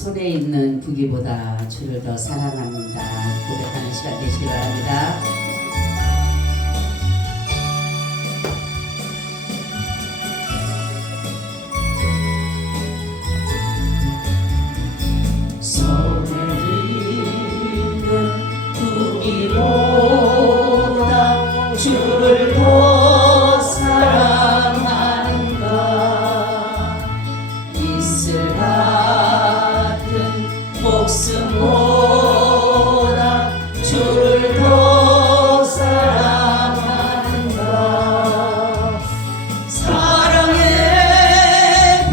손에 있는 부기보다 주를 더 사랑합니다. 고백하는 시간 되시기 바랍니다. 손에 있는 부기보다 주를 더 사랑하는가. 이슬 같은 목숨보다 주를 더 사랑하는가. 사랑의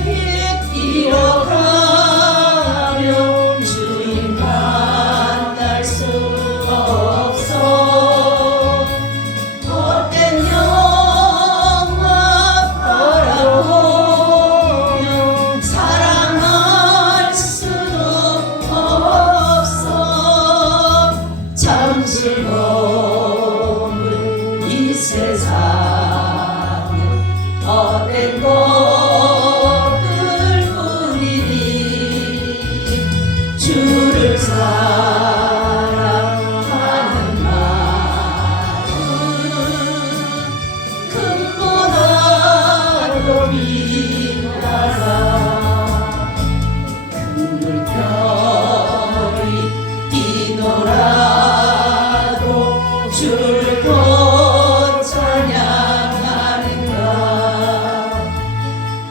빛 잃어가며 주님 만날 수 없어. 헛된 영화 바라보며 사랑할 수도 없어. 잠시 머물 이 세상은 헛된 것들 뿐이니 주를 사랑하는 마음은 금보다도 빛나라. 물결이 뛰놀아도 주를 더 찬양하는가.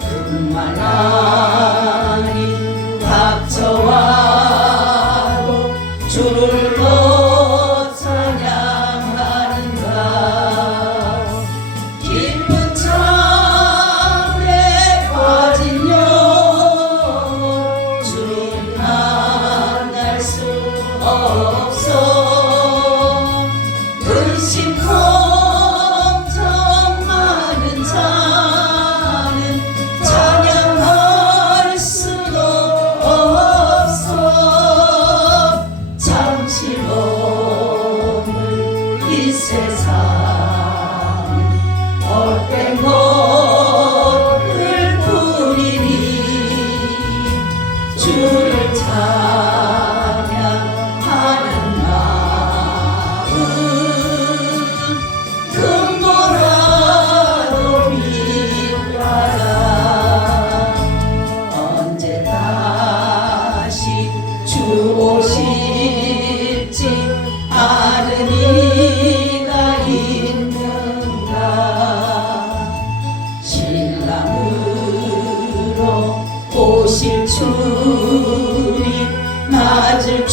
금만 아닌 닥쳐와도 주를 더 찬양하는가. 깊은 잠에 빠진 영혼 주님 만날 수 없어. 근심 걱정 많은 자는 찬양할 수도 없어. 잠시 머물 이 세상은 헛된 것들 뿐이니 주를 찬양하는 마음은 금보라도 빛나라. 언제 다시 주 오실지 아는 이가 있는가. 신랑으로 오실 주님 맞을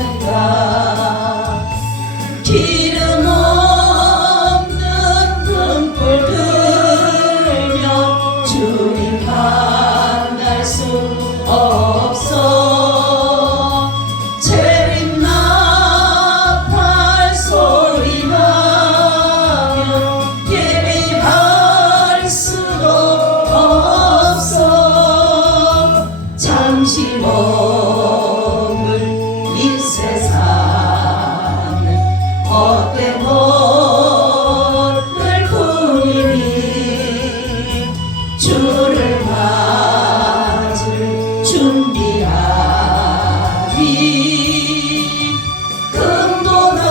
준비되었는가. 기름 없는 등불 들며 주님 만날 수 없어. 재림 나팔 소리 나며 예비할 수도 없어. 잠시 머물 이 세상은 헛된 것들 뿐이니 주를 맞을 준비하리. 금보다도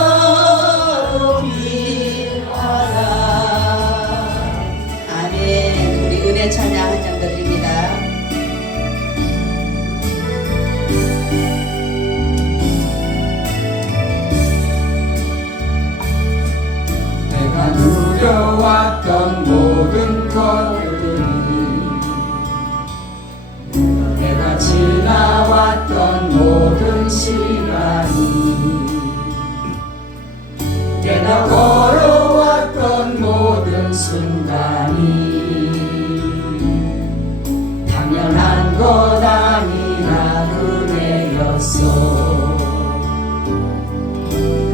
빛나라. 아멘. 우리 은혜 찬양 한 장 드립니다. 내가 누려왔던 모든 것들이, 내가 지나왔던 모든 시간이, 내가 걸어왔던 모든 순간이 당연한 것 아니라 은혜였어.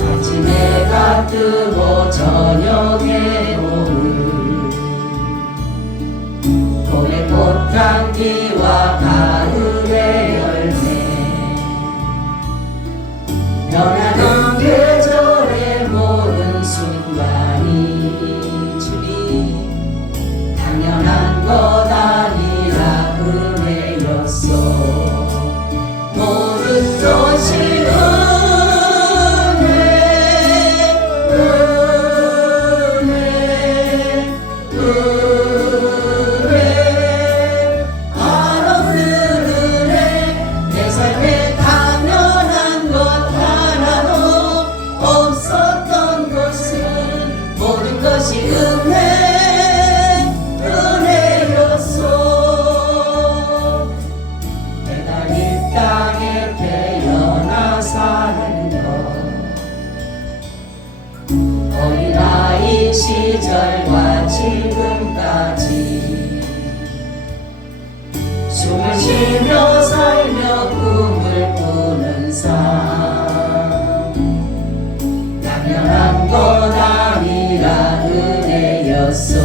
아침해가 뜨고 저녁에 오는 봄의 꽃향기와 가을의 열매, 변하는 계절의 모든 순간이 주님 당연한 것 아니라 은혜 어린아이 시절과 지금까지 숨을 쉬며 살며 꿈을 꾸는 삶 당연한 것 아니라 은혜였어.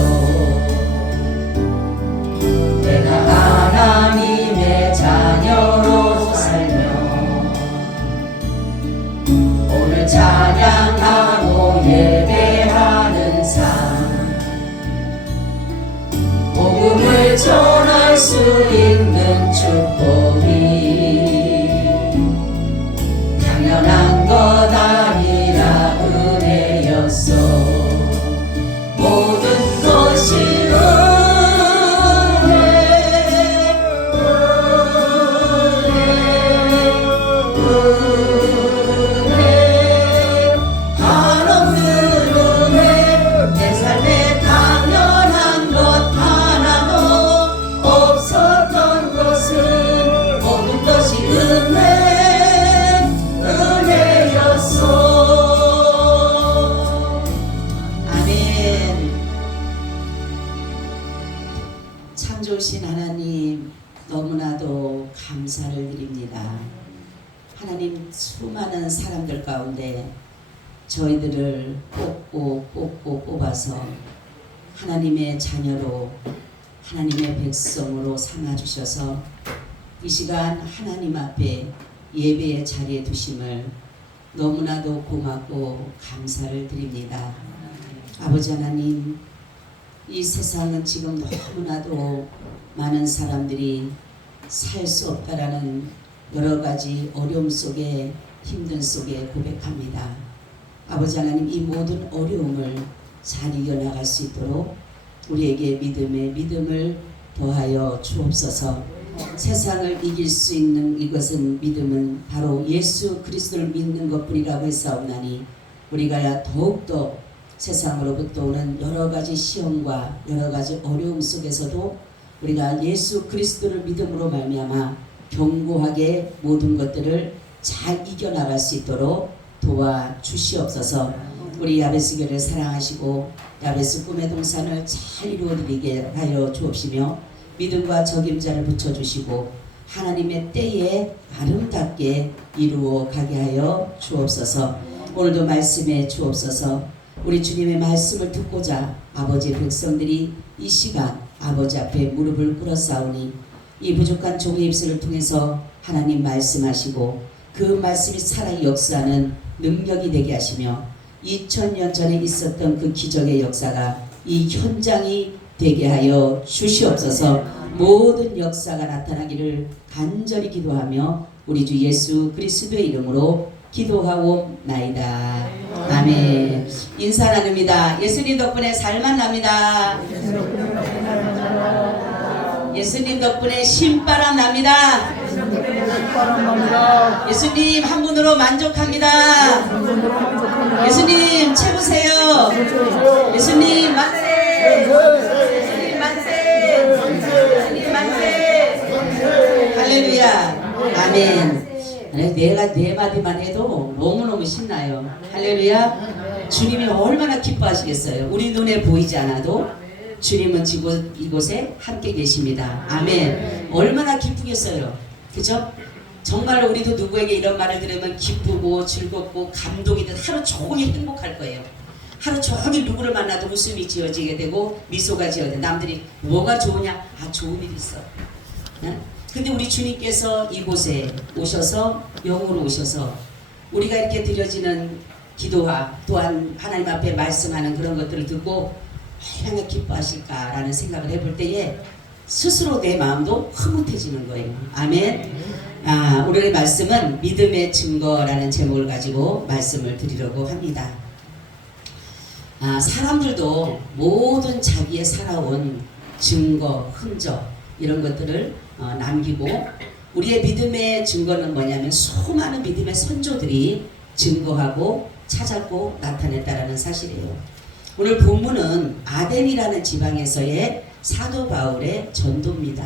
내가 하나님의 자녀로 살며 오늘 찬양하고 예배하는 삶 복음을 전할 수 있는 축복이 당연한 것 아니라 은혜였어. 모든 것이 은혜 한없는 은혜 내 삶에 당연한 것 하나도 없었던 것은 모든 것이 은혜였어. 아멘. 참 좋으신 하나님, 너무나도 감사를 드립니다. 하나님, 수많은 사람들 가운데 저희들을 뽑고 뽑아서 하나님의 자녀로, 하나님의 백성으로 삼아주셔서 이 시간 하나님 앞에 예배의 자리에 두심을 너무나도 고맙고 감사를 드립니다. 아버지 하나님, 이 세상은 지금 너무나도 많은 사람들이 살 수 없다라는 여러 가지 어려움 속에, 힘든 속에 고백합니다. 아버지 하나님, 이 모든 어려움을 잘 이겨나갈 수 있도록 우리에게 믿음을 더하여 주옵소서. 세상을 이길 수 있는 이것은 믿음은 바로 예수 그리스도를 믿는 것뿐이라고 했사옵나니 우리가 더욱더 세상으로부터 오는 여러 가지 시험과 여러 가지 어려움 속에서도 우리가 예수 그리스도를 믿음으로 말미암아 견고하게 모든 것들을 잘 이겨나갈 수 있도록 도와주시옵소서. 우리 야베스 교회를 사랑하시고 야베스 꿈의 동산을 잘 이루어드리게 하여 주옵시며 믿음과 적임자를 붙여주시고 하나님의 때에 아름답게 이루어 가게 하여 주옵소서. 오늘도 말씀해 주옵소서. 우리 주님의 말씀을 듣고자 아버지의 백성들이 이 시간 아버지 앞에 무릎을 꿇었사오니 이 부족한 종의 입술을 통해서 하나님 말씀하시고 그 말씀이 살아 역사하는 능력이 되게 하시며 2000년 전에 있었던 그 기적의 역사가 이 현장이 되게 하여 주시옵소서. 모든 역사가 나타나기를 간절히 기도하며 우리 주 예수 그리스도의 이름으로 기도하옵나이다. 아멘. 인사 나눕니다. 예수님 덕분에 살만 납니다. 예수님 덕분에 신바람 납니다. 예수님 한 분으로 만족합니다. 예수님 최고세요. 예수님 만세. 예수님 만세. 예수님 만세. 할렐루야. 아멘. 내가 네 마디만 해도 너무너무 신나요. 할렐루야. 주님이 얼마나 기뻐하시겠어요. 우리 눈에 보이지 않아도 주님은 이곳에 함께 계십니다. 아멘. 얼마나 기쁘겠어요. 그죠? 정말 우리도 누구에게 이런 말을 들으면 기쁘고 즐겁고 감동이 돼 하루 종일 행복할 거예요. 하루 종일 누구를 만나도 웃음이 지어지게 되고 미소가 지어져. 남들이 뭐가 좋으냐? 아, 좋은 일 있어. 근데 우리 주님께서 이곳에 오셔서 영으로 오셔서 우리가 이렇게 드려지는 기도와 또한 하나님 앞에 말씀하는 그런 것들을 듣고 얼마나 기뻐하실까라는 생각을 해볼 때에 스스로 내 마음도 흐뭇해지는 거예요. 아멘. 오늘의 말씀은 믿음의 증거라는 제목을 가지고 말씀을 드리려고 합니다. 사람들도 모든 자기의 살아온 증거, 흔적 이런 것들을 남기고 우리의 믿음의 증거는 뭐냐면 수많은 믿음의 선조들이 증거하고 찾았고 나타냈다라는 사실이에요. 오늘 본문은 아덴이라는 지방에서의 사도 바울의 전도입니다.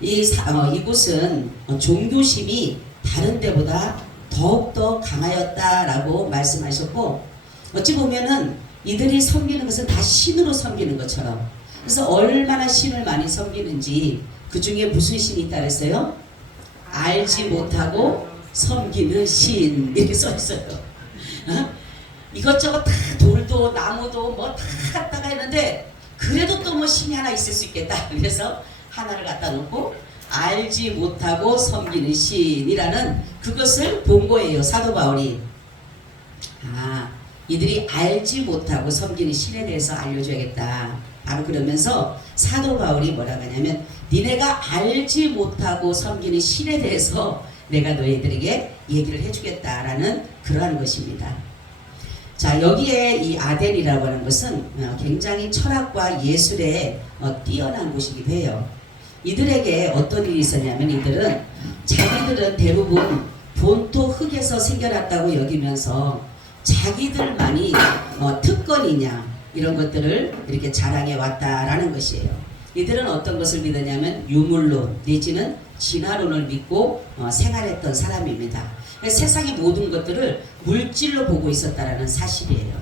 이곳은 종교심이 다른 데보다 더욱더 강하였다라고 말씀하셨고 어찌 보면은 이들이 섬기는 것은 다 신으로 섬기는 것처럼. 그래서 얼마나 신을 많이 섬기는지 그 중에 무슨 신이 있다 그랬어요? 알지 못하고 섬기는 신 이렇게 써 있어요. 어? 이것저것 다 돌도 나무도 뭐 다 갖다가 했는데 그래도 또 뭐 신이 하나 있을 수 있겠다. 그래서 하나를 갖다 놓고 알지 못하고 섬기는 신이라는 그것을 본 거예요. 사도 바울이. 아, 이들이 알지 못하고 섬기는 신에 대해서 알려줘야겠다. 바로 그러면서 사도 바울이 뭐라고 하냐면 니네가 알지 못하고 섬기는 신에 대해서 내가 너희들에게 얘기를 해주겠다라는 그러한 것입니다. 자, 여기에 이 아덴이라고 하는 것은 굉장히 철학과 예술에 뛰어난 곳이기도 해요. 이들에게 어떤 일이 있었냐면 이들은 자기들은 대부분 본토 흙에서 생겨났다고 여기면서 자기들만이 특권이냐 이런 것들을 이렇게 자랑해 왔다라는 것이에요. 이들은 어떤 것을 믿었냐면 유물론 내지는 진화론을 믿고 생활했던 사람입니다. 세상의 모든 것들을 물질로 보고 있었다라는 사실이에요.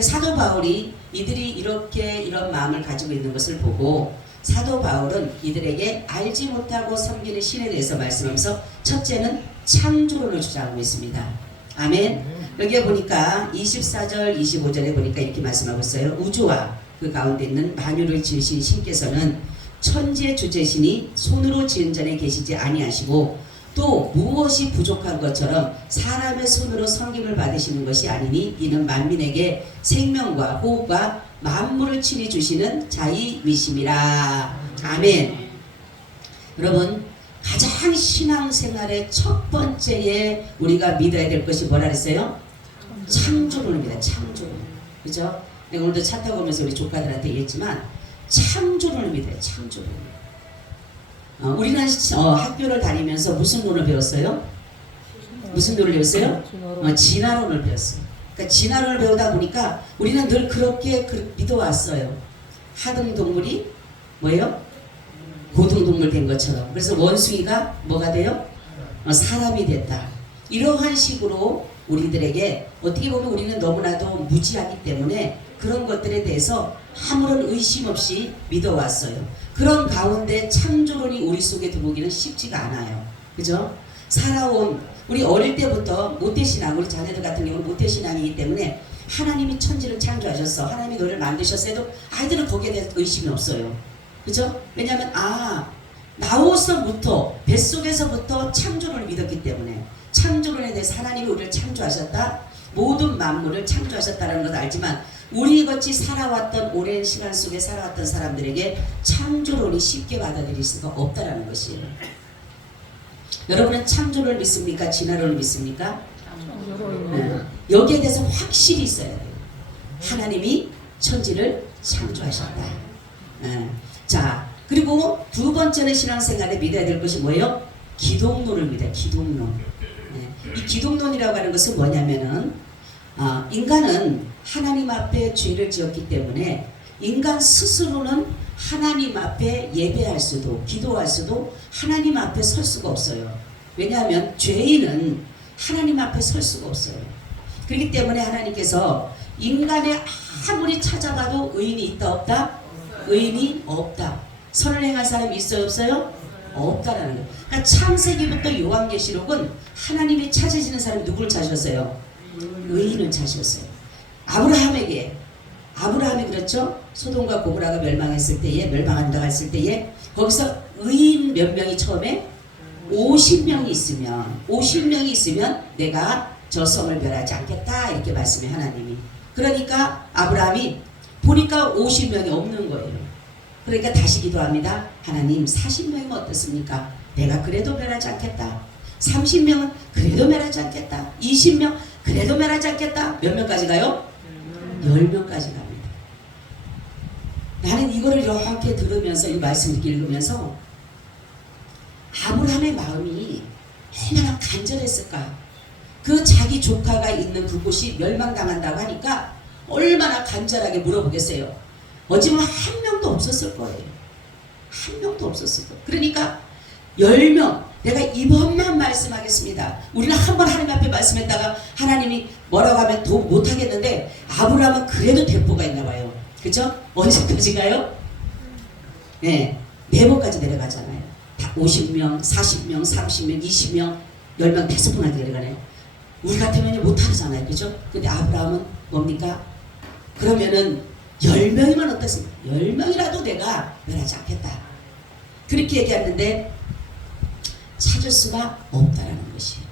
사도 바울이 이들이 이렇게 이런 마음을 가지고 있는 것을 보고 사도 바울은 이들에게 알지 못하고 섬기는 신에 대해서 말씀하면서 첫째는 창조론을 주장하고 있습니다. 아멘. 여기에 보니까 24절 25절에 보니까 이렇게 말씀하고 있어요. 우주와 그 가운데 있는 만유를 지으신 신께서는 천지의 주제신이 손으로 지은 전에 계시지 아니하시고 또 무엇이 부족한 것처럼 사람의 손으로 섬김을 받으시는 것이 아니니 이는 만민에게 생명과 호흡과 만물을 친히 주시는 자이위심이라. 아멘. 여러분 가장 신앙생활의 첫 번째에 우리가 믿어야 될 것이 뭐라 그랬어요? 창조론입니다. 창조론. 그죠? 내가 오늘도 차 타고 오면서 우리 조카들한테 얘기했지만 창조론을 믿어요. 창조론. 우리는 학교를 다니면서 무슨 논을 배웠어요? 무슨 논을 배웠어요? 진화론을 배웠어요. 그러니까 진화론을 배우다 보니까 우리는 늘 그렇게 믿어왔어요. 하등 동물이 뭐예요? 고등 동물 된 것처럼. 그래서 원숭이가 뭐가 돼요? 사람이 됐다. 이러한 식으로 우리들에게 어떻게 보면 우리는 너무나도 무지하기 때문에 그런 것들에 대해서 아무런 의심 없이 믿어왔어요. 그런 가운데 창조론이 우리 속에 들어오기는 쉽지가 않아요. 그죠? 살아온 우리 어릴 때부터 모태신앙, 우리 자녀들 같은 경우는 모태신앙이기 때문에 하나님이 천지를 창조하셨어, 하나님이 너를 만드셨어 해도 아이들은 거기에 대해서 의심이 없어요. 그죠? 왜냐하면 나오서부터 뱃속에서부터 창조론을 믿었기 때문에 창조론에 대해서 하나님이 우리를 창조하셨다, 모든 만물을 창조하셨다는 것을 알지만 우리같이 살아왔던 오랜 시간 속에 살아왔던 사람들에게 창조론이 쉽게 받아들일 수가 없다는 것이에요. 여러분은 창조론을 믿습니까? 진화론을 믿습니까? 네. 여기에 대해서 확실히 있어야 돼요. 하나님이 천지를 창조하셨다. 네. 자, 그리고 두 번째는 신앙생활에 믿어야 될 것이 뭐예요? 기독론을 믿어요. 기독론. 네. 이 기독론이라고 하는 것은 뭐냐면은 인간은 하나님 앞에 죄를 지었기 때문에 인간 스스로는 하나님 앞에 예배할 수도 기도할 수도 하나님 앞에 설 수가 없어요. 왜냐하면 죄인은 하나님 앞에 설 수가 없어요. 그렇기 때문에 하나님께서 인간의 아무리 찾아봐도 의인이 있다 없다? 의인이 없다. 선을 행할 사람이 있어요 없어요? 없다라는 거예요. 그러니까 창세기부터 요한계시록은 하나님이 찾으시는 사람이 누구를 찾으셨어요? 의인을 찾으셨어요. 아브라함이 그렇죠? 소돔과 고모라가 멸망했을 때에 멸망한다고 했을 때에 거기서 의인 몇 명이 처음에 50명이 있으면 내가 저 성을 멸하지 않겠다 이렇게 말씀해 하나님이. 그러니까 아브라함이 보니까 50명이 없는 거예요. 그러니까 다시 기도합니다. 하나님 40명이면 어떻습니까? 내가 그래도 멸하지 않겠다. 30명은 그래도 멸하지 않겠다. 20명 그래도 멸하지 않겠다. 몇 명까지 가요? 10명까지 갑니다. 나는 이거를 이렇게 들으면서 이 말씀을 읽으면서 아브라함의 마음이 얼마나 간절했을까. 그 자기 조카가 있는 그곳이 멸망당한다고 하니까 얼마나 간절하게 물어보겠어요. 어찌보면 한 명도 없었을 거예요. 한 명도 없었을 거예요. 그러니까 10명 내가 이번만 말씀하겠습니다. 우리는 한 번 하나님 앞에 말씀했다가 하나님이 뭐라고 하면 더 못하겠는데 아브라함은 그래도 대포가 있나 봐요. 그죠? 언제까지 가요? 네, 네 번까지 내려가잖아요. 50명, 40명, 30명, 20명, 10명, 5번까지 내려가네요. 우리 같으면 못하잖아요. 그죠? 근데 아브라함은 뭡니까? 그러면은 10명이면 어떻습니까? 10명이라도 내가 멸하지 않겠다. 그렇게 얘기했는데 찾을 수가 없다라는 것이에요.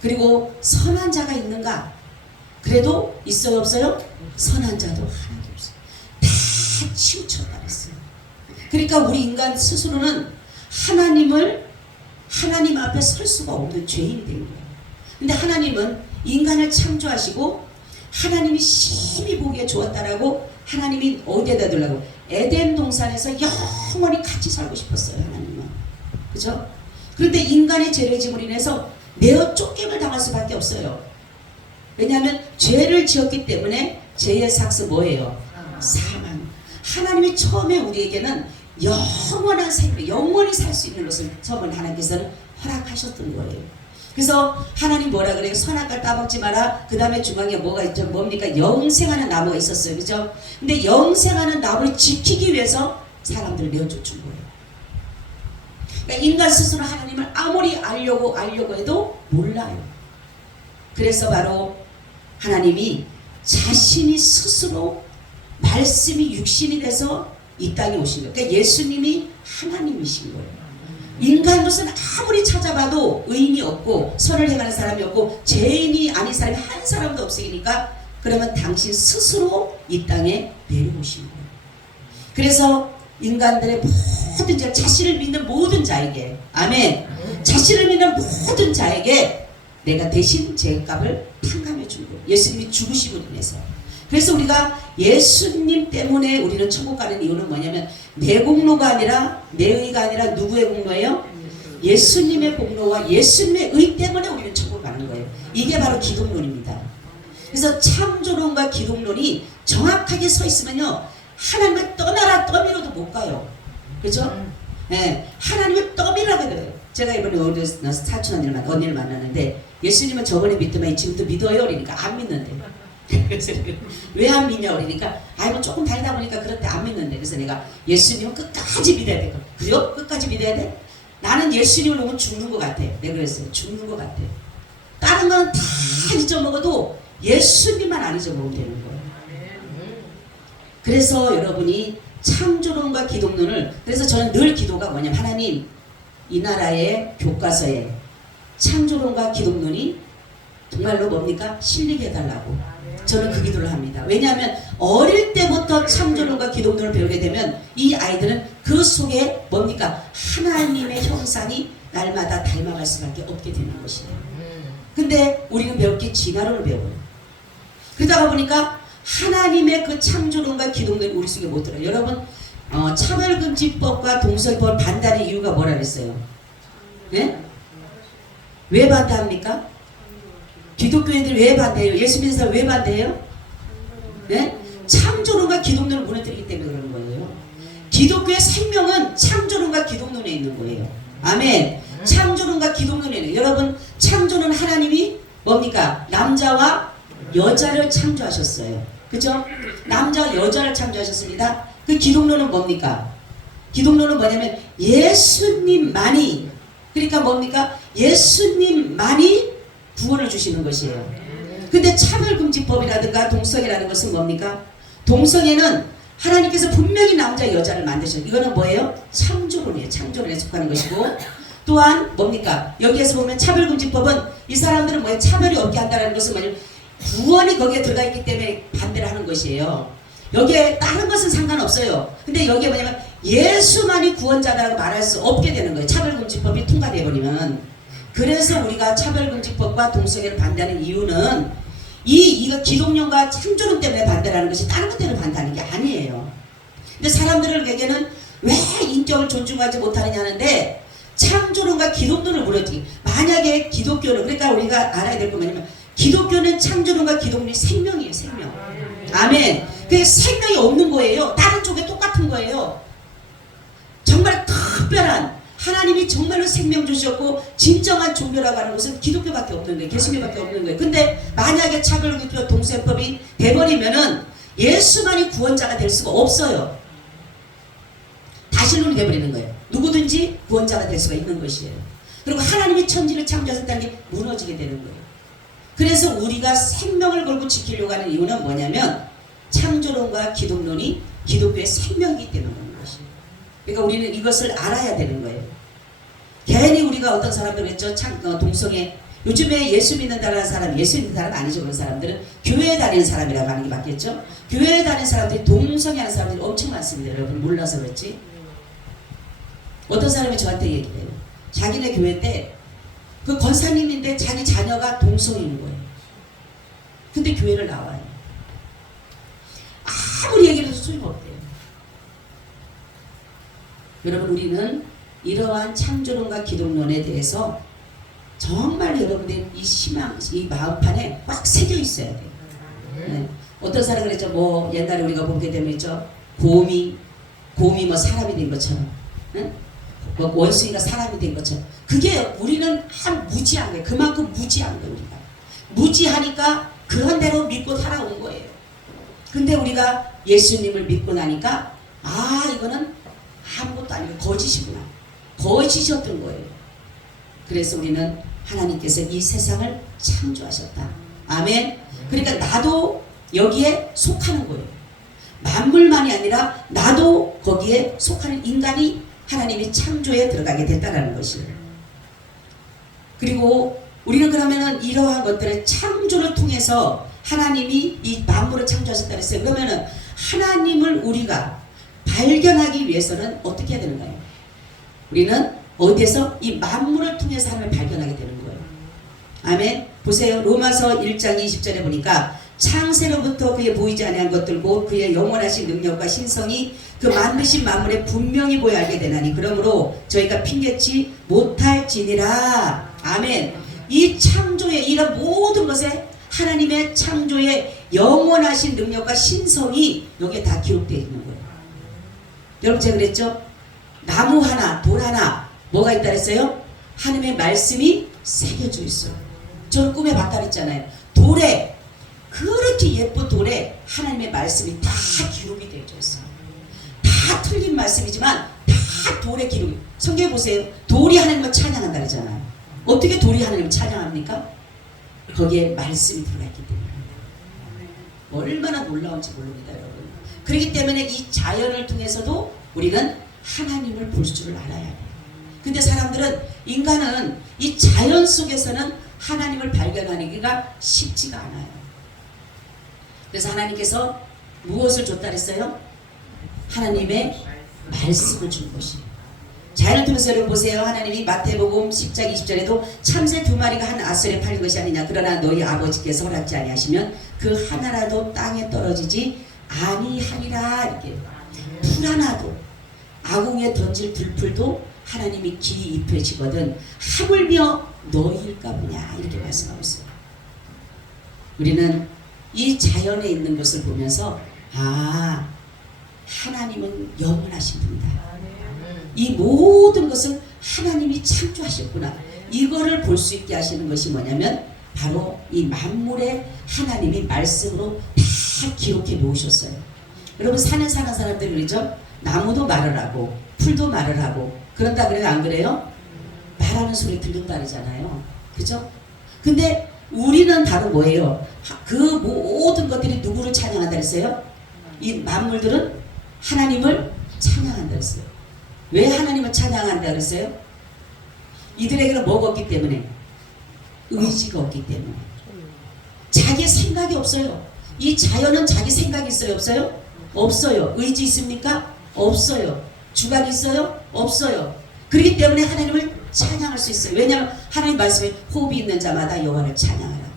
그리고 선한 자가 있는가? 그래도 있어요 없어요? 선한 자도 하나도 없어요. 다 치우쳐버렸어요. 그러니까 우리 인간 스스로는 하나님 앞에 설 수가 없는 죄인이 된 거예요. 근데 하나님은 인간을 창조하시고 하나님이 심히 보기에 좋았다라고 하나님이 어디에다 두려고? 에덴 동산에서 영원히 같이 살고 싶었어요. 하나님은. 그죠? 그런데 인간의 죄를 지음으로 인해서 내어 쫓김을 당할 수밖에 없어요. 왜냐하면 죄를 지었기 때문에 죄의 삭스 뭐예요? 사망. 하나님이 처음에 우리에게는 영원한 생명, 영원히 살 수 있는 것을 처음에 하나님께서는 허락하셨던 거예요. 그래서 하나님 뭐라 그래요? 선악과를 따먹지 마라. 그 다음에 중앙에 뭐가 있죠? 뭡니까? 영생하는 나무가 있었어요. 그죠? 근데 영생하는 나무를 지키기 위해서 사람들을 내어쫓은 거예요. 그러니까 인간 스스로 하나님을 아무리 알려고 해도 몰라요. 그래서 바로 하나님이 자신이 스스로 말씀이 육신이 돼서 이 땅에 오신 거예요. 그러니까 예수님이 하나님이신 거예요. 인간으로서는 아무리 찾아봐도 의인이 없고 선을 행하는 사람이 없고 죄인이 아닌 사람이 한 사람도 없으니까 그러면 당신 스스로 이 땅에 내려오신 거예요. 그래서 인간들의 모든 자, 자신을 믿는 모든 자에게, 아멘, 자신을 믿는 모든 자에게 내가 대신 죄값을 탕감해 준 거예요. 예수님이 죽으심으로 인해서. 그래서 우리가 예수님 때문에 우리는 천국 가는 이유는 뭐냐면 내 공로가 아니라 내 의가 아니라 누구의 공로예요? 예수님의 공로와 예수님의 의 때문에 우리는 천국 가는 거예요. 이게 바로 기독론입니다. 그래서 창조론과 기독론이 정확하게 서 있으면요, 하나님을 떠나라 떠미로도 못 가요. 그렇죠? 네, 하나님을 떠미라고 해요. 제가 이번에 어디 사촌 언니를 만났는데 예수님은 저번에 믿더만 지금도 믿어요? 그러니까 안 믿는데. 그래서 왜 안 믿냐 그러니까 뭐 조금 다니다 보니까 그럴 때 안 믿는데. 그래서 내가 예수님은 끝까지 믿어야 돼. 그래요? 끝까지 믿어야 돼? 나는 예수님을 보면 죽는 것 같아. 내가 그랬어요. 죽는 것 같아. 다른 건 다 잊어먹어도 예수님만 안 잊어먹으면 되는 거예요. 그래서 여러분이 창조론과 기독론을, 그래서 저는 늘 기도가 뭐냐면 하나님, 이 나라의 교과서에 창조론과 기독론이 정말로 뭡니까? 실리게 해달라고 저는 그 기도를 합니다. 왜냐하면 어릴 때부터 창조론과 기독론을 배우게 되면 이 아이들은 그 속에 뭡니까? 하나님의 형상이 날마다 닮아갈 수밖에 없게 되는 것이에요. 근데 우리는 배울 게 진화론을 배워요. 그러다가 보니까 하나님의 그 창조론과 기독론이 우리 속에 못 들어요. 여러분, 차별금지법과 동성애법을 반대하는 이유가 뭐라 그랬어요? 네? 왜 반대합니까? 기독교인들 왜 반대해요? 예수 믿는 사람 왜 반대해요? 네? 창조론과 기독론을 무너뜨리기 때문에 그러는 거예요. 기독교의 생명은 창조론과 기독론에 있는 거예요. 아멘. 창조론과 기독론에 있는 거예요. 여러분, 창조는 하나님이 뭡니까? 남자와 여자를 창조하셨어요. 그죠? 남자와 여자를 창조하셨습니다. 그 기독론은 뭡니까? 기독론은 뭐냐면 예수님만이, 그러니까 뭡니까? 예수님만이 구원을 주시는 것이에요. 근데 차별금지법이라든가 동성애라는 것은 뭡니까? 동성애는 하나님께서 분명히 남자 여자를 만드셨어요. 이거는 뭐예요? 창조론이에요. 창조론에 속하는 것이고, 또한 뭡니까? 여기에서 보면 차별금지법은 이 사람들은 뭐예요? 차별이 없게 한다는 것은 뭐냐면 구원이 거기에 들어가 있기 때문에 반대를 하는 것이에요. 여기에 다른 것은 상관없어요. 근데 여기에 뭐냐면 예수만이 구원자다라고 말할 수 없게 되는 거예요. 차별금지법이 통과되어버리면. 그래서 우리가 차별금지법과 동성애를 반대하는 이유는 이거 기독론과 창조론 때문에 반대하는 것이 다른 것 때문에 반대하는 게 아니에요. 근데 사람들에게는 왜 인격을 존중하지 못하느냐 하는데 창조론과 기독론을 무너뜨리기. 만약에 기독교는, 그러니까 우리가 알아야 될 건 뭐냐면 기독교는 창조론과 기독론이 생명이에요. 생명. 아멘. 그 생명이 없는 거예요. 다른 쪽에 똑같은 거예요. 정말 특별한 하나님이 정말로 생명 주셨고 진정한 종교라고 하는 것은 기독교밖에 없는 거예요. 개신교밖에 없는 거예요. 근데 만약에 차별교와 동서법이 돼버리면은 예수만이 구원자가 될 수가 없어요. 다신론이 돼버리는 거예요. 누구든지 구원자가 될 수가 있는 것이에요. 그리고 하나님이 천지를 창조하셨다는 게 무너지게 되는 거예요. 그래서 우리가 생명을 걸고 지키려고 하는 이유는 뭐냐면 창조론과 기독론이 기독교의 생명이기 때문에 그런 것이에요. 그러니까 우리는 이것을 알아야 되는 거예요. 괜히 우리가 어떤 사람들 했죠. 동성애 요즘에 예수 믿는다는 사람, 예수 믿는 사람 아니죠. 그런 사람들은 교회에 다니는 사람이라고 하는 게 맞겠죠. 교회에 다니는 사람들이 동성애하는 사람들이 엄청 많습니다. 여러분 몰라서 그렇지. 어떤 사람이 저한테 얘기를 해요. 자기네 교회 때 그 권사님인데 자기 자녀가 동성애인 거예요. 근데 교회를 나와요. 아무리 얘기를 해도 소용없대요. 여러분 우리는 이러한 창조론과 기독론에 대해서 정말 여러분들 이 희망, 이 마음판에 꽉 새겨 있어야 돼요. 네. 어떤 사람 그랬죠. 뭐 옛날에 우리가 보게 되면 있죠. 곰이 뭐 사람이 된 것처럼, 네? 뭐 원숭이가 사람이 된 것처럼. 그게 우리는 한 무지한 거예요. 그만큼 무지한 거예요. 우리가 무지하니까 그런 대로 믿고 살아온 거예요. 근데 우리가 예수님을 믿고 나니까 이거는 아무것도 아니고 거짓이구나. 거짓이었던 거예요. 그래서 우리는 하나님께서 이 세상을 창조하셨다. 아멘. 그러니까 나도 여기에 속하는 거예요. 만물만이 아니라 나도 거기에 속하는 인간이 하나님이 창조에 들어가게 됐다는 것이에요. 그리고 우리는 그러면은 이러한 것들을 창조를 통해서 하나님이 이 만물을 창조하셨다 그랬어요. 그러면은 하나님을 우리가 발견하기 위해서는 어떻게 해야 되는가요? 우리는 어디에서 이 만물을 통해서 하나님을 발견하게 되는 거예요. 아멘. 보세요. 로마서 1장 20절에 보니까 창세로부터 그의 보이지 아니한 것들고 그의 영원하신 능력과 신성이 그 만드신 만물에 분명히 보여 알게 되나니 그러므로 저희가 핑계치 못할지니라. 아멘. 이 창조의 이런 모든 것에 하나님의 창조의 영원하신 능력과 신성이 여기에 다 기록되어 있는 거예요. 여러분 제가 그랬죠? 나무 하나, 돌 하나 뭐가 있다 그랬어요? 하나님의 말씀이 새겨져 있어요. 저는 꿈에 봤다 그랬잖아요. 돌에 그렇게 예쁜 돌에 하나님의 말씀이 다 기록이 되어 있어요. 다 틀린 말씀이지만 다 돌에 기록이. 성경에 보세요. 돌이 하나님을 찬양한다 그러잖아요. 어떻게 돌이 하나님을 찬양합니까? 거기에 말씀이 들어가 있기 때문에. 얼마나 놀라운지 모릅니다 여러분. 그렇기 때문에 이 자연을 통해서도 우리는 하나님을 볼 줄을 알아야 돼요. 근데 사람들은 인간은 이 자연 속에서는 하나님을 발견하기가 쉽지가 않아요. 그래서 하나님께서 무엇을 줬다 그랬어요? 하나님의 말씀을 준 것이에요. 자연을 통해서 여러분 보세요. 하나님이 마태복음 10장 20절에도 참새 2마리가 한 아설에 팔린 것이 아니냐. 그러나 너희 아버지께서 허락지 아니하시면 그 하나라도 땅에 떨어지지 아니하리라. 이렇게 풀 하나도 아궁이에 던질 들풀도 하나님이 기 입혀지거든 하물며 너희일까 보냐. 이렇게 말씀하고 있어요. 우리는 이 자연에 있는 것을 보면서 하나님은 영원하신 분이다. 이 모든 것을 하나님이 창조하셨구나. 이거를 볼 수 있게 하시는 것이 뭐냐면 바로 이 만물에 하나님이 말씀으로 다 기록해 놓으셨어요. 여러분 산에 사는 사람들이 그러죠. 나무도 말을 하고 풀도 말을 하고 그런다 그래요? 안 그래요? 말하는 소리 듣는다 그러잖아요. 그죠? 근데 우리는 바로 뭐예요? 그 모든 것들이 누구를 찬양한다 그랬어요? 이 만물들은 하나님을 찬양한다 그랬어요. 왜 하나님을 찬양한다 그랬어요? 이들에게는 뭐가 없기 때문에? 의지가 없기 때문에. 자기 생각이 없어요. 이 자연은 자기 생각이 있어요? 없어요? 없어요. 의지 있습니까? 없어요. 주관이 있어요? 없어요. 그렇기 때문에 하나님을 찬양할 수 있어요. 왜냐하면 하나님 말씀에 호흡이 있는 자마다 여호와를 찬양하라.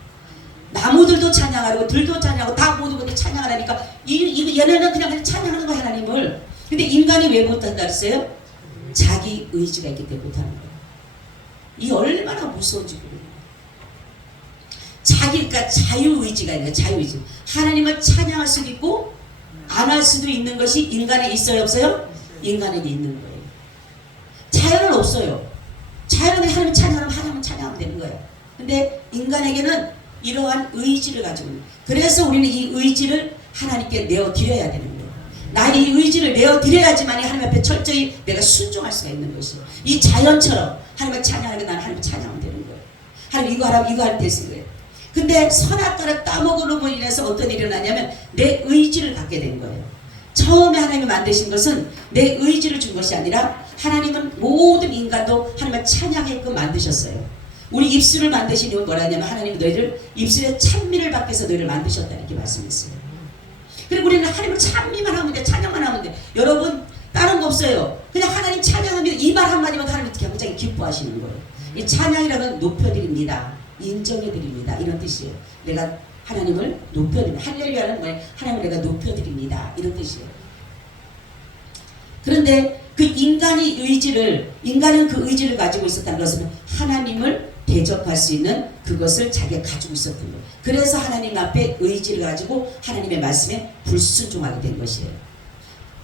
나무들도 찬양하고 들도 찬양하고 다 모든 것들 찬양하라니까 얘네는 그냥 찬양하는 거야 하나님을. 근데 인간이 왜 못한다 그랬어요? 자기 의지가 있기 때문에 못하는 거예요. 이 얼마나 무서운지 모르겠어요. 그러니까 자유의지가 있는 거예요. 자유의지. 하나님을 찬양할 수도 있고 안 할 수도 있는 것이 인간에 있어요 없어요? 인간에게 있는 거예요. 자연은 없어요. 자연은 하나님 찬양하면 하나님 찬양하면 되는 거예요. 근데 인간에게는 이러한 의지를 가지고 있는 거예요. 그래서 우리는 이 의지를 하나님께 내어드려야 되는 거예요. 나의 이 의지를 내어드려야지만 하나님 앞에 철저히 내가 순종할 수가 있는 것이에요. 이 자연처럼 하나님을 찬양하면 나는 하나님을 찬양하면 되는 거예요. 하나님 이거 하라면 이거 할 때 쓰는 거예요. 근데 선악과를 따먹으로 인해서 어떤 일이 일어나냐면 내 의지를 갖게 된 거예요. 처음에 하나님이 만드신 것은 내 의지를 준 것이 아니라 하나님은 모든 인간도 하나님을 찬양하게끔 만드셨어요. 우리 입술을 만드신 이유는 뭐라냐면 하나님은 너희를 입술에 찬미를 받기 위해서 너희를 만드셨다 이렇게 말씀했어요. 그리고 우리는 하나님을 찬미만 하면 돼. 찬양만 하면 돼. 여러분 다른 거 없어요. 그냥 하나님 찬양하면 이 말 한마디면 하나님 굉장히 기뻐하시는 거예요. 이 찬양이라는 높여드립니다. 인정해드립니다. 이런 뜻이에요. 내가 하나님을 높여드립니다. 할렐루야는 뭐예요? 하나님을 내가 높여드립니다. 이런 뜻이에요. 그런데 그 인간은 그 의지를 가지고 있었다는 것은 하나님을 대적할 수 있는 그것을 자기가 가지고 있었던 거예요. 그래서 하나님 앞에 의지를 가지고 하나님의 말씀에 불순종하게 된 것이에요.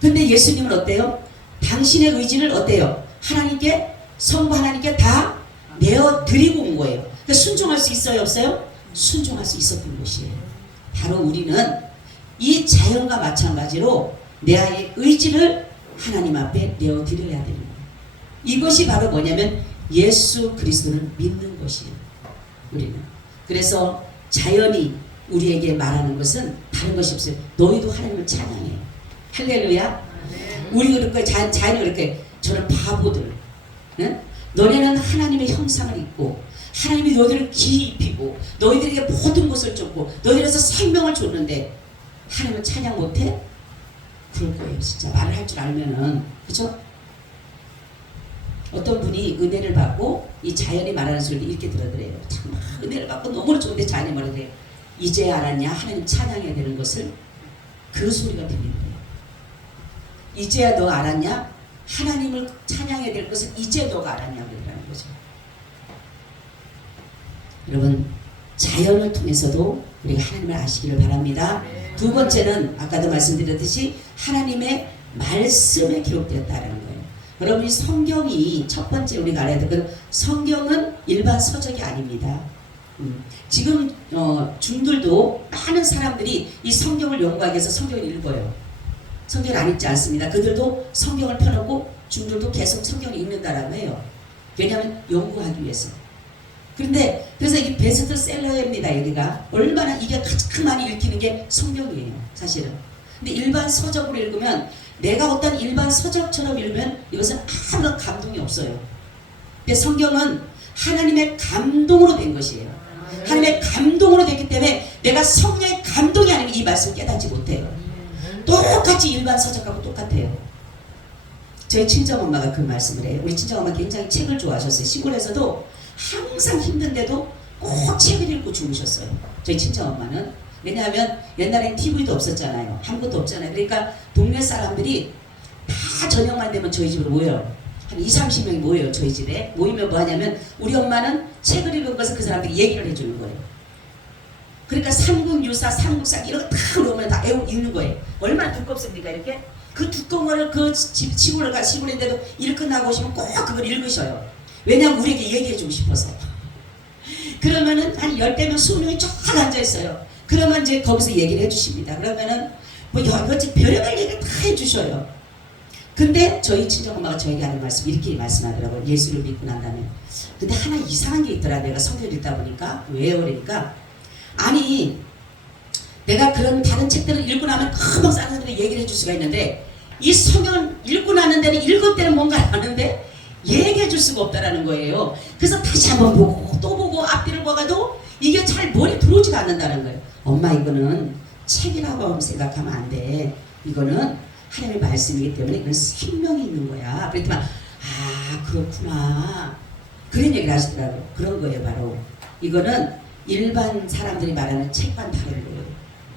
근데 예수님은 어때요? 당신의 의지를 어때요? 하나님께, 성부 하나님께 다 내어드리고 온 거예요. 그러니까 순종할 수 있어요? 없어요? 순종할 수 있었던 것이에요. 바로 우리는 이 자연과 마찬가지로 내 아이의 의지를 하나님 앞에 내어드려야 되는 거예요. 이것이 바로 뭐냐면 예수 그리스도를 믿는 것이에요. 우리는. 그래서 자연이 우리에게 말하는 것은 다른 것이 없어요. 너희도 하나님을 찬양해. 할렐루야. 우리 그렇게 자연이 그렇게 저는 바보들. 응? 너네는 하나님의 형상을 입고 하나님이 너희들을 기입히고 너희들에게 모든 것을 줬고 너희들에서 생명을 줬는데 하나님을 찬양 못해? 그럴 거예요. 진짜 말을 할 줄 알면은. 그죠? 어떤 분이 은혜를 받고 이 자연이 말하는 소리를 이렇게 들어드래요. 참 은혜를 받고 너무나 좋은데 자연이 뭐라 그래요? 이제 알았냐? 하나님 찬양해야 되는 것을. 그 소리가 들리는 거예요. 이제야 너 알았냐? 하나님을 찬양해야 될 것을 이제 너가 알았냐? 그러라는 거죠. 여러분 자연을 통해서도 우리가 하나님을 아시기를 바랍니다. 두 번째는 아까도 말씀드렸듯이 하나님의 말씀에 기록되었다는 거예요. 여러분 이 성경이 첫 번째 우리가 알아야 될 것은 성경은 일반 서적이 아닙니다. 지금 중들도 많은 사람들이 이 성경을 연구하기 위해서 성경을 읽어요. 성경을 안 읽지 않습니다. 그들도 성경을 펴놓고 중들도 계속 성경을 읽는다라고 해요. 왜냐하면 연구하기 위해서. 그런데 그래서 이게 베스트셀러입니다. 여기가 얼마나 이게 가장 많이 읽히는 게 성경이에요. 사실은. 근데 일반 서적으로 읽으면 내가 어떤 일반 서적처럼 읽으면 이것은 아무런 감동이 없어요. 근데 성경은 하나님의 감동으로 된 것이에요. 하나님의 감동으로 됐기 때문에 내가 성령의 감동이 아니면 이 말씀을 깨닫지 못해요. 똑같이 일반 서적하고 똑같아요. 저희 친정엄마가 그 말씀을 해요. 우리 친정엄마 굉장히 책을 좋아하셨어요. 시골에서도 항상 힘든데도 꼭 책을 읽고 주무셨어요. 저희 친정엄마는. 왜냐하면 옛날엔 TV도 없었잖아요. 아무것도 없잖아요. 그러니까 동네 사람들이 다 저녁만 되면 저희 집으로 모여요. 한 20-30명이 모여요. 저희 집에. 모이면 뭐 하냐면 우리 엄마는 책을 읽은 것을 그 사람들이 얘기를 해주는 거예요. 그러니까 삼국유사, 삼국사 이런 거 다 그러면 다 읽는 거예요. 얼마나 두껍습니까 이렇게? 그 두꺼운 거를 그 시골인데도 일 끝나고 오시면 꼭 그걸 읽으셔요. 왜냐하면 우리에게 얘기해주고 싶어서. 그러면은 한 10대면 20명이 쫙 앉아있어요. 그러면 이제 거기서 얘기를 해주십니다. 그러면은 뭐 여기까지 별의별 얘기를 다 해주셔요. 근데 저희 친정엄마가 저에게 하는 말씀 이렇게 말씀하더라고요. 예수를 믿고 난 다음에. 근데 하나 이상한 게 있더라. 내가 성경을 읽다 보니까. 왜요? 그러니까 아니 내가 그런 다른 책들을 읽고 나면 금방 사람들이 얘기를 해줄 수가 있는데 이 성경을 읽고 나는 데는 읽을 때는 뭔가 아는데 얘기해 줄 수가 없다라는 거예요. 그래서 다시 한번 보고 또 보고 앞뒤를 보가도 이게 잘 머리에 들어오지가 않는다는 거예요. 엄마 이거는 책이라고 생각하면 안 돼. 이거는 하나님의 말씀이기 때문에 이건 생명이 있는 거야. 그랬더니 아 그렇구나. 그런 얘기를 하시더라고요. 그런 거예요. 바로 이거는 일반 사람들이 말하는 책과는 다른 거예요.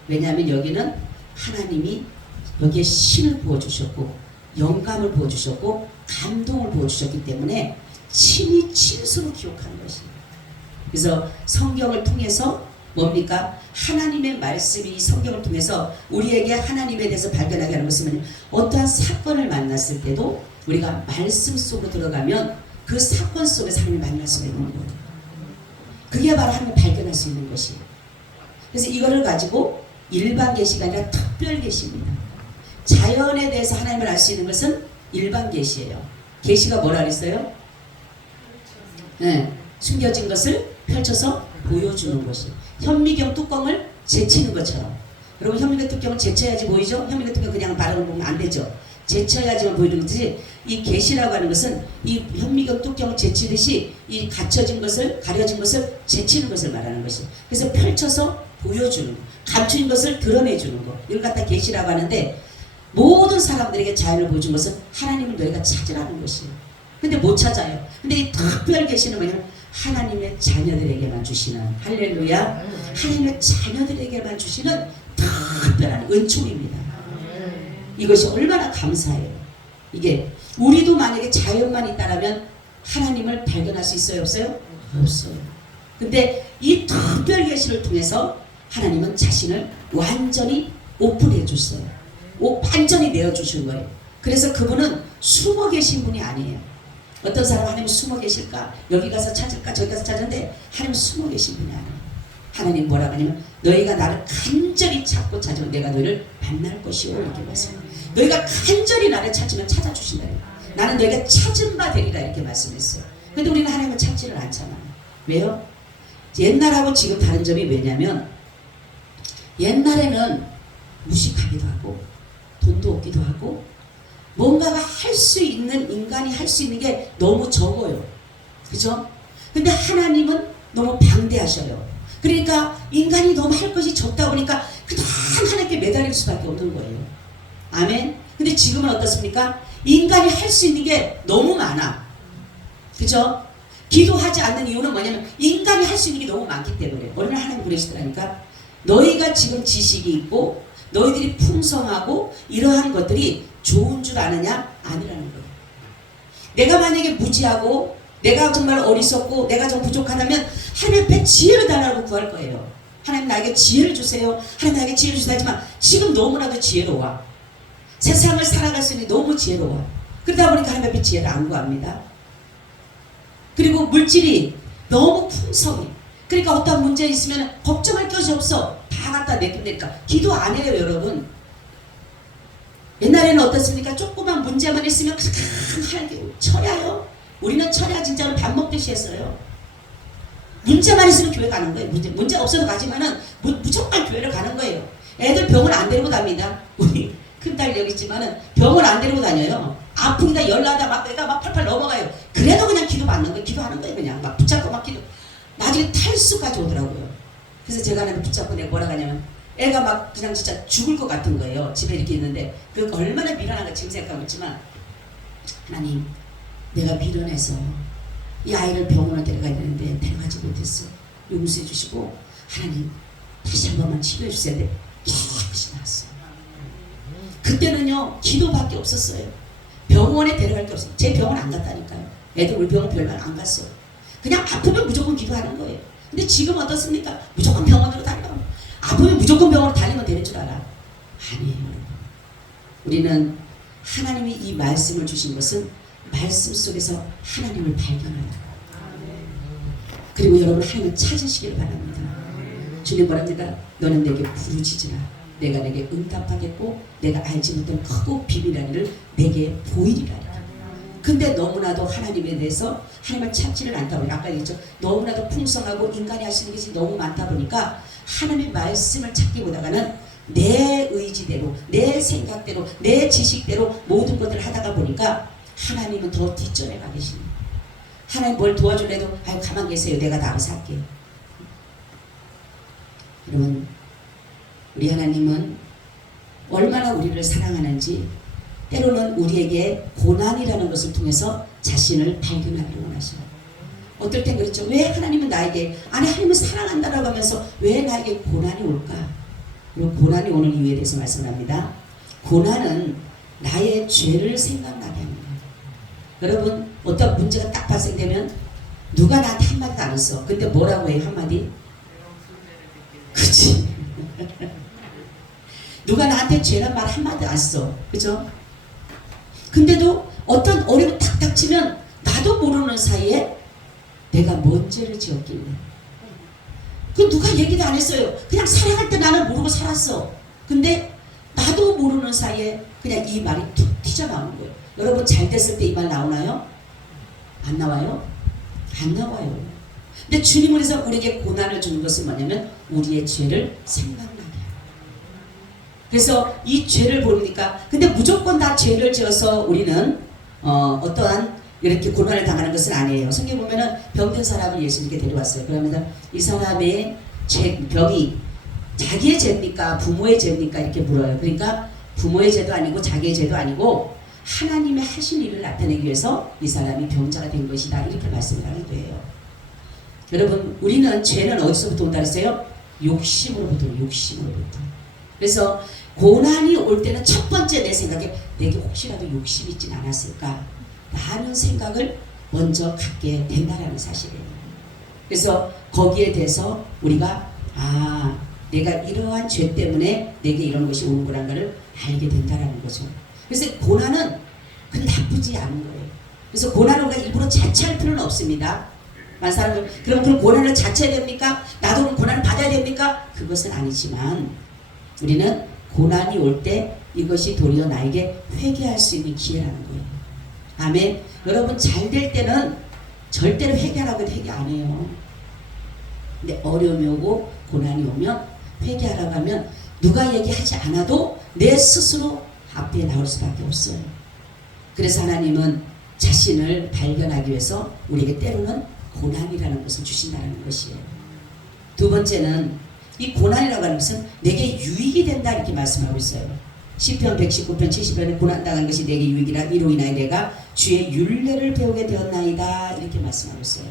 왜냐하면 여기는 하나님이 여기에 신을 부어주셨고 영감을 부어주셨고 감동을 부어주셨기 때문에 친히 친수로 기억하는 것입니다. 그래서 성경을 통해서 뭡니까? 하나님의 말씀이 이 성경을 통해서 우리에게 하나님에 대해서 발견하게 하는 것은 어떠한 사건을 만났을 때도 우리가 말씀 속으로 들어가면 그 사건 속에서 하나님을 만날 수가 있는 거예요. 그게 바로 하나님을 발견할 수 있는 것이에요. 그래서 이거를 가지고 일반 계시가 아니라 특별 계시입니다. 자연에 대해서 하나님을 알 수 있는 것은 일반 계시예요. 계시가 뭐라 그랬어요? 네, 숨겨진 것을 펼쳐서 보여주는 것이에요. 현미경 뚜껑을 제치는 것처럼. 여러분 현미경 뚜껑을 제쳐야지 보이죠? 현미경 뚜껑 그냥 바라보면 보면 안 되죠. 제쳐야지만 보이는 것이지, 이 계시라고 하는 것은 이 현미경 뚜껑을 제치듯이 이 갇혀진 것을, 가려진 것을 제치는 것을 말하는 것이에요. 그래서 펼쳐서 보여주는 거, 감추인 것을 드러내주는 거, 이걸 갖다 계시라고 하는데, 모든 사람들에게 자연을 보여준 것은 하나님을 너희가 찾으라는 것이에요. 근데 못 찾아요. 근데 이 특별 계시는 뭐냐면 하나님의 자녀들에게만 주시는, 할렐루야, 하나님의 자녀들에게만 주시는 특별한 은총입니다. 이것이 얼마나 감사해요. 이게 우리도 만약에 자연만 있다라면 하나님을 발견할 수 있어요, 없어요? 없어요. 근데 이 특별 계시를 통해서 하나님은 자신을 완전히 오픈해 줬어요. 완전히 내어주신 거예요. 그래서 그분은 숨어 계신 분이 아니에요. 어떤 사람 하나님 숨어 계실까? 여기 가서 찾을까? 저기 가서 찾는데 하나님 숨어 계신 분이 아니에요. 하나님 뭐라고 하냐면 너희가 나를 간절히 찾고 찾으면 내가 너희를 만날 것이오, 이렇게 말씀해요. 너희가 간절히 나를 찾으면 찾아주신다. 나는 너희가 찾은 바 되리라, 이렇게 말씀했어요. 근데 우리는 하나님을 찾지를 않잖아요. 왜요? 옛날하고 지금 다른 점이 왜냐면 옛날에는 무식하기도 하고 돈도 없기도 하고 뭔가가 할 수 있는, 인간이 할 수 있는 게 너무 적어요. 그죠? 근데 하나님은 너무 방대하셔요. 그러니까 인간이 너무 할 것이 적다 보니까 그냥 하나님께 매달릴 수밖에 없는 거예요. 아멘. 근데 지금은 어떻습니까? 인간이 할 수 있는 게 너무 많아. 그죠? 기도하지 않는 이유는 뭐냐면 인간이 할 수 있는 게 너무 많기 때문에. 오늘 하나님 그러시더라니까 너희가 지금 지식이 있고 너희들이 풍성하고 이러한 것들이 좋은 줄 아느냐? 아니라는 거예요. 내가 만약에 무지하고 내가 정말 어리석고 내가 좀 부족하다면 하나님 앞에 지혜를 달라고 구할 거예요. 하나님 나에게 지혜를 주세요. 하나님 나에게 지혜를 주세요. 하지만 지금 너무나도 지혜로워. 세상을 살아갈 수 있는 너무 지혜로워. 그러다 보니까 하나님 앞에 지혜를 안 구합니다. 그리고 물질이 너무 풍성해. 그러니까 어떤 문제 있으면 걱정할 것이 없어. 다 갖다 내뿜으니까 기도 안 해요, 여러분. 옛날에는 어떻습니까? 조그만 문제만 있으면 하나님께 철야요. 우리는 철야 진짜로 밥 먹듯이 했어요. 문제만 있으면 교회 가는 거예요. 문제 없어도 가지만은 무조건 교회를 가는 거예요. 애들 병원 안 데리고 갑니다. 우리 큰딸 여기 있지만은 병원 안 데리고 다녀요. 아프기다 열나다 막 애가 막 팔팔 넘어가요. 그래도 그냥 기도 받는 거예요. 기도하는 거예요. 그냥 막 붙잡고 막 기도. 나중에 탈수까지 오더라고요. 그래서 제가 하나님 붙잡고 내가 뭐라 하냐면 애가 막 그냥 진짜 죽을 것 같은 거예요. 집에 이렇게 있는데 그 얼마나 미련한가 지금 생각하고 있지만 하나님 내가 미련해서 이 아이를 병원에 데려가야 되는데 데려가지 못했어. 용서해 주시고 하나님 다시 한 번만 치료해 주셔야 돼. 깨끗이 나왔어요. 그때는요 기도밖에 없었어요. 병원에 데려갈 게 없어요. 제 병원 안 갔다니까요. 애들 우리 병원 별반 안 갔어요. 그냥 아프면 무조건 기도하는 거예요. 근데 지금 어떻습니까? 무조건 병원으로 다니고 아프면 무조건 병원으로 다니면 되는 줄 알아. 아니에요. 우리는 하나님이 이 말씀을 주신 것은 말씀 속에서 하나님을 발견하라. 그리고 여러분 하나님을 찾으시기를 바랍니다. 주님 뭐랍니까? 너는 내게 부르짖으라. 내가 내게 응답하겠고 내가 알지 못한 크고 비밀한 일을 내게 보이리라. 근데 너무나도 하나님에 대해서 하나님을 찾지를 않다 보니까 아까 얘기했죠. 너무나도 풍성하고 인간이 할 수 있는 것이 너무 많다 보니까 하나님의 말씀을 찾기보다는 내 의지대로 내 생각대로 내 지식대로 모든 것들을 하다가 보니까 하나님은 더 뒷전에 가 계십니다. 하나님 뭘 도와주려도 아유 가만 계세요. 내가 다 알아서 할게요. 여러분 우리 하나님은 얼마나 우리를 사랑하는지 때로는 우리에게 고난이라는 것을 통해서 자신을 발견하기를 원하셔요. 어떨 땐 그렇죠. 왜 하나님은 나에게 아니 하나님은 사랑한다라고 하면서 왜 나에게 고난이 올까? 그리고 고난이 오는 이유에 대해서 말씀을 합니다. 고난은 나의 죄를 생각나게 합니다. 여러분 어떤 문제가 딱 발생되면 누가 나한테 한마디도 안 했어. 근데 뭐라고 해요? 한마디? 그치? 누가 나한테 죄란 말 한마디 안 써. 그죠? 근데도 어떤 어려움이 탁 닥치면 나도 모르는 사이에 내가 뭔 죄를 지었길래. 그 누가 얘기도 안 했어요. 그냥 살아갈 때 나는 모르고 살았어. 근데 나도 모르는 사이에 그냥 이 말이 툭 튀어나오는 거예요. 여러분 잘 됐을 때 이 말 나오나요? 안 나와요? 안 나와요. 근데 주님은 그래서 우리에게 고난을 주는 것은 뭐냐면 우리의 죄를 생각나게 해요. 그래서 이 죄를 보니까 근데 무조건 다 죄를 지어서 우리는 어떠한 이렇게 고난을 당하는 것은 아니에요. 성경 보면은 병든 사람을 예수님께 데려왔어요. 그러면서 이 사람의 병이 자기의 죄입니까? 부모의 죄입니까? 이렇게 물어요. 그러니까 부모의 죄도 아니고 자기의 죄도 아니고 하나님의 하신 일을 나타내기 위해서 이 사람이 병자가 된 것이다. 이렇게 말씀을 하기도 해요. 여러분 우리는 죄는 어디서부터 온다 그랬어요? 욕심으로부터. 그래서 고난이 올 때는 첫 번째 내 생각에 내게 혹시라도 욕심이 있진 않았을까 라는 생각을 먼저 갖게 된다라는 사실이에요. 그래서 거기에 대해서 우리가 내가 이러한 죄 때문에 내게 이런 것이 오는구라는 것을 알게 된다라는 거죠. 그래서 고난은 그 나쁘지 않은 거예요. 그래서 고난을 우리가 일부러 자처할 필요는 없습니다. 많은 사람은 그럼 고난을 자처해야 됩니까? 나도 고난을 받아야 됩니까? 그것은 아니지만 우리는 고난이 올 때 이것이 도리어 나에게 회개할 수 있는 기회라는 거예요. 아멘. 여러분 잘 될 때는 절대로 회개하라고 해도 회개 안 해요. 근데 어려움이 오고 고난이 오면 회개하라고 하면 누가 얘기하지 않아도 내 스스로 앞에 나올 수밖에 없어요. 그래서 하나님은 자신을 발견하기 위해서 우리에게 때로는 고난이라는 것을 주신다는 것이에요. 두 번째는 이 고난이라고 하는 것은 내게 유익이 된다 이렇게 말씀하고 있어요. 시편 119편 70편에 고난당한 것이 내게 유익이라 이로 인하여 내가 주의 율례를 배우게 되었나이다 이렇게 말씀하고 있어요.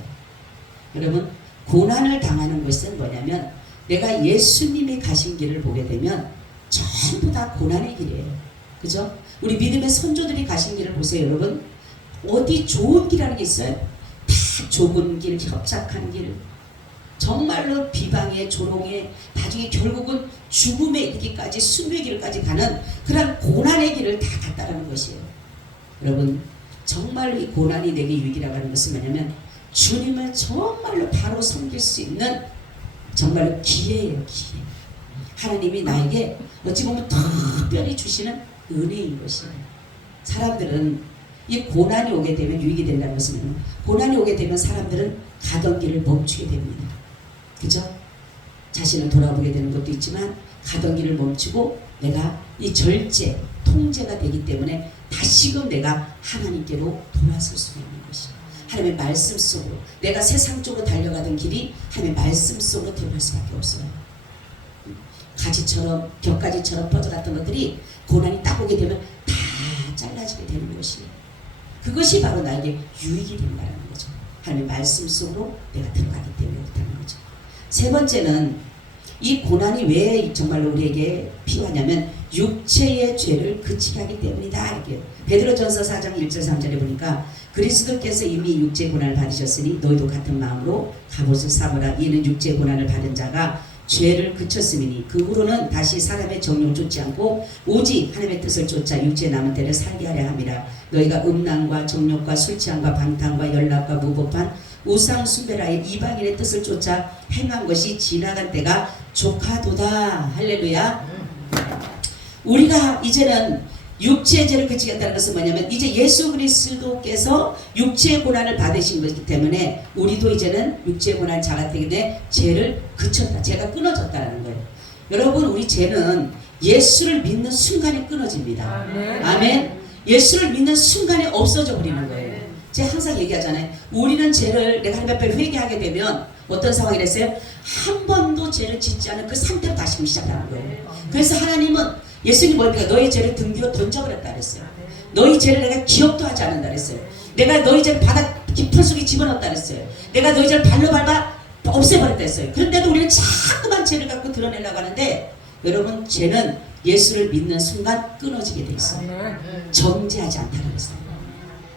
여러분 고난을 당하는 것은 뭐냐면 내가 예수님이 가신 길을 보게 되면 전부 다 고난의 길이에요. 그죠? 우리 믿음의 선조들이 가신 길을 보세요. 여러분 어디 좋은 길이라는 게 있어요? 다 좁은 길, 협착한 길, 정말로 비방에 조롱에 나중에 결국은 죽음에 이르기까지 순교의 길까지 가는 그런 고난의 길을 다 갔다라는 것이에요. 여러분 정말로 이 고난이 내게 유익이라고 하는 것은 뭐냐면 주님을 정말로 바로 섬길 수 있는 정말로 기회예요. 기회. 하나님이 나에게 어찌 보면 특별히 주시는 은혜인 것이에요. 사람들은 이 고난이 오게 되면 유익이 된다는 것은 고난이 오게 되면 사람들은 가던 길을 멈추게 됩니다. 그죠? 자신을 돌아보게 되는 것도 있지만 가던 길을 멈추고 내가 이 절제, 통제가 되기 때문에 다시금 내가 하나님께로 돌아설 수 있는 것이에요. 하나님의 말씀 속으로 내가 세상 쪽으로 달려가던 길이 하나님의 말씀 속으로 들어갈 수밖에 없어요. 가지처럼 격가지처럼 뻗어갔던 것들이 고난이 딱 오게 되면 다 잘라지게 되는 것이에요. 그것이 바로 나에게 유익이 된다는 거죠. 하나님의 말씀 속으로 내가 들어가기 때문에 그렇다는 거죠. 세 번째는 이 고난이 왜 정말로 우리에게 필요하냐면 육체의 죄를 그치게 하기 때문이다. 이렇게 베드로전서 4장 1절 3절에 보니까 그리스도께서 이미 육체 고난을 받으셨으니 너희도 같은 마음으로 갑옷을 삼으라. 이는 육체 고난을 받은 자가 죄를 그쳤음이니 그 후로는 다시 사람의 정욕을 쫓지 않고 오직 하나님의 뜻을 쫓아 육체의 남은 때를 살게 하려 함이라. 너희가 음란과 정욕과 술 취함과 방탕과 연락과 무법한 우상 숭배라의 이방인의 뜻을 쫓아 행한 것이 지나간 때가 족하도다. 할렐루야. 우리가 이제는 육체의 죄를 그치겠다는 것은 뭐냐면 이제 예수 그리스도께서 육체의 고난을 받으신 것이기 때문에 우리도 이제는 육체의 고난을 자각되기 때문에 죄를 그쳤다. 죄가 끊어졌다는 거예요. 여러분 우리 죄는 예수를 믿는 순간에 끊어집니다. 아멘. 예수를 믿는 순간에 없어져 버리는 거예요. 제가 항상 얘기하잖아요. 우리는 죄를 내가 하나님 앞에 회개하게 되면 어떤 상황이 됐어요? 한 번도 죄를 짓지 않은 그 상태로 다시 시작하는 거예요. 그래서 하나님은 예수님 뭡니까? 너희 죄를 등 뒤로 던져버렸다 그랬어요. 너희 죄를 내가 기억도 하지 않는다 그랬어요. 내가 너희 죄를 바닥 깊은 속에 집어넣었다 그랬어요. 내가 너희 죄를 발로 밟아 없애버렸다 했어요. 그런데도 우리는 자꾸만 죄를 갖고 드러내려고 하는데 여러분 죄는 예수를 믿는 순간 끊어지게 돼 있어요. 정죄하지 않다는 것이에요.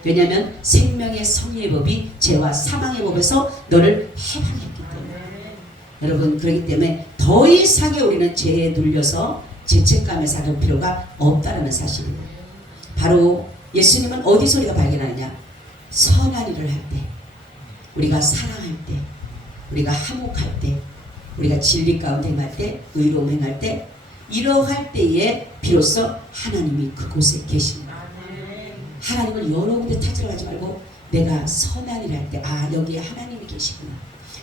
왜냐하면 생명의 섭리의 법이 죄와 사망의 법에서 너를 해방했기 때문에. 여러분 그렇기 때문에 더 이상의 우리는 죄에 눌려서 죄책감에 살을 필요가 없다는 사실이에요. 바로 예수님은 어디서 우리가 발견하느냐? 선한 일을 할 때, 우리가 사랑할 때, 우리가 화목할 때, 우리가 진리 가운데 행할 때, 의로움 행할 때, 이러할 때에 비로소 하나님이 그곳에 계십니다. 하나님을 여러 군데 찾으러가지 말고 내가 선한 일을 할 때, 아, 여기에 하나님이 계시구나.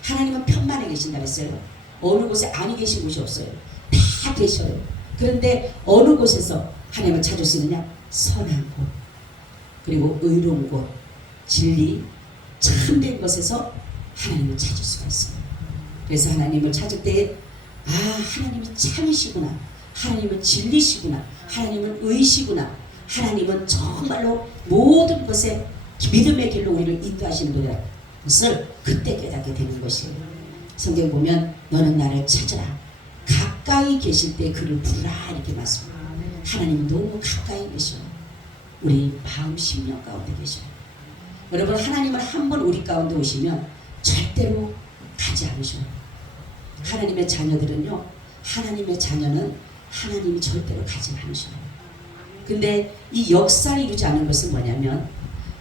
하나님은 편만에 계신다 그랬어요. 어느 곳에 아니 계신 곳이 없어요. 다 계셔요. 그런데 어느 곳에서 하나님을 찾을 수 있느냐? 선한 곳, 그리고 의로운 곳, 진리, 참된 것에서 하나님을 찾을 수가 있어요. 그래서 하나님을 찾을 때에 아, 하나님이 참이시구나, 하나님은 진리시구나, 하나님은 의시구나, 하나님은 정말로 모든 것에 믿음의 길로 우리를 인도하시는 분이라는 것을 그때 깨닫게 되는 것이에요. 성경 보면 너는 나를 찾으라, 가까이 계실 때 그를 부르라, 이렇게 말씀합니다. 하나님은 너무 가까이 계셔요. 우리 마음 심령 가운데 계셔요. 여러분, 하나님은 한 번 우리 가운데 오시면 절대로 가지 않으셔요. 하나님의 자녀들은요, 하나님의 자녀는 하나님이 절대로 가지 않으셔요. 근데 이 역사를 이루지 않는 것은 뭐냐면,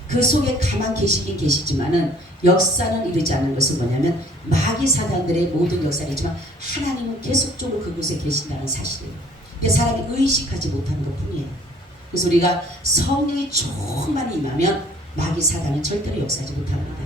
그 속에 가만 계시긴 계시지만은 역사는 이루지 않는 것은 뭐냐면, 마귀 사단들의 모든 역사를 있지만 하나님은 계속적으로 그곳에 계신다는 사실이에요. 근데 사람이 의식하지 못하는 것 뿐이에요. 그래서 우리가 성령이 충만히 임하면 마귀 사단은 절대로 역사하지 못합니다.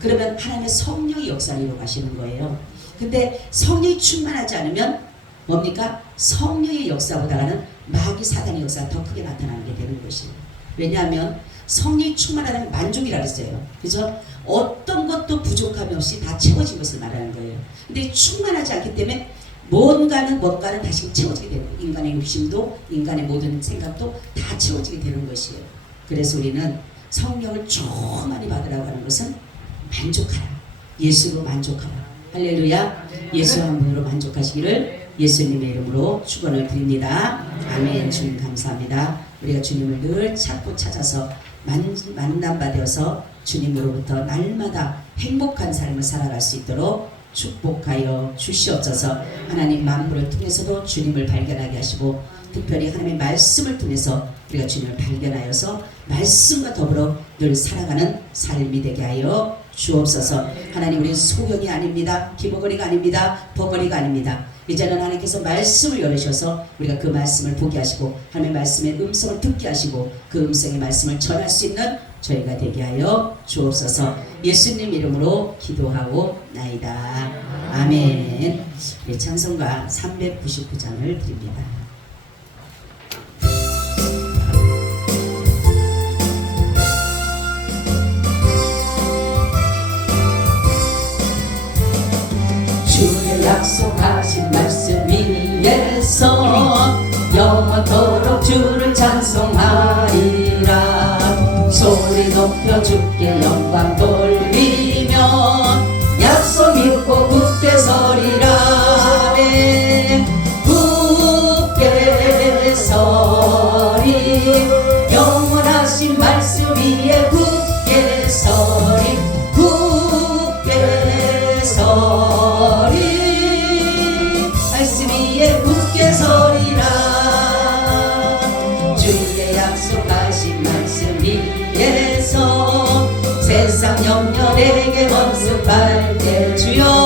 그러면 하나님의 성령이 역사를 이루어 가시는 거예요. 근데 성령이 충만하지 않으면 뭡니까? 성령의 역사보다는 마귀 사단의 역사가 더 크게 나타나게 되는 것이에요. 왜냐하면 성령이 충만하다면 만족이라 했어요. 그래서 어떤 것도 부족함이 없이 다 채워진 것을 말하는 거예요. 근데 충만하지 않기 때문에 뭔가는 다시 채워지게 되는 거예요. 인간의 욕심도, 인간의 모든 생각도 다 채워지게 되는 것이에요. 그래서 우리는 성령을 충만히 받으라고 하는 것은 만족하라, 예수로 만족하라. 할렐루야. 예수 한 분으로 만족하시기를 예수님의 이름으로 축원을 드립니다. 아멘. 주님 감사합니다. 우리가 주님을 늘 찾고 찾아서 만남바 되어서 주님으로부터 날마다 행복한 삶을 살아갈 수 있도록 축복하여 주시옵소서. 하나님 만물을 통해서도 주님을 발견하게 하시고, 특별히 하나님의 말씀을 통해서 우리가 주님을 발견하여서 말씀과 더불어 늘 살아가는 삶이 되게 하여 주옵소서. 하나님, 우리는 소경이 아닙니다. 기머거리가 아닙니다. 벙어리가 아닙니다. 이제는 하나님께서 말씀을 열으셔서 우리가 그 말씀을 보게 하시고, 하나님의 말씀의 음성을 듣게 하시고, 그 음성의 말씀을 전할 수 있는 저희가 되게 하여 주옵소서. 예수님 이름으로 기도하고 나이다. 아멘. 네, 찬송가 399장을 드립니다. 주의 약속하신 말씀 위에서 영원토록 주를 찬송하리라. 소리 높여 주께 영광 돌리며 약속 믿고 굳게 서리라. 네, 굳게 서리, 영원하신 말씀 위에 굳게 서리, 굳게 서리, 말씀 위에 굳게 서리라. 주의 약속하신 말씀 위에서 세상 영년에게 원수할 때 주여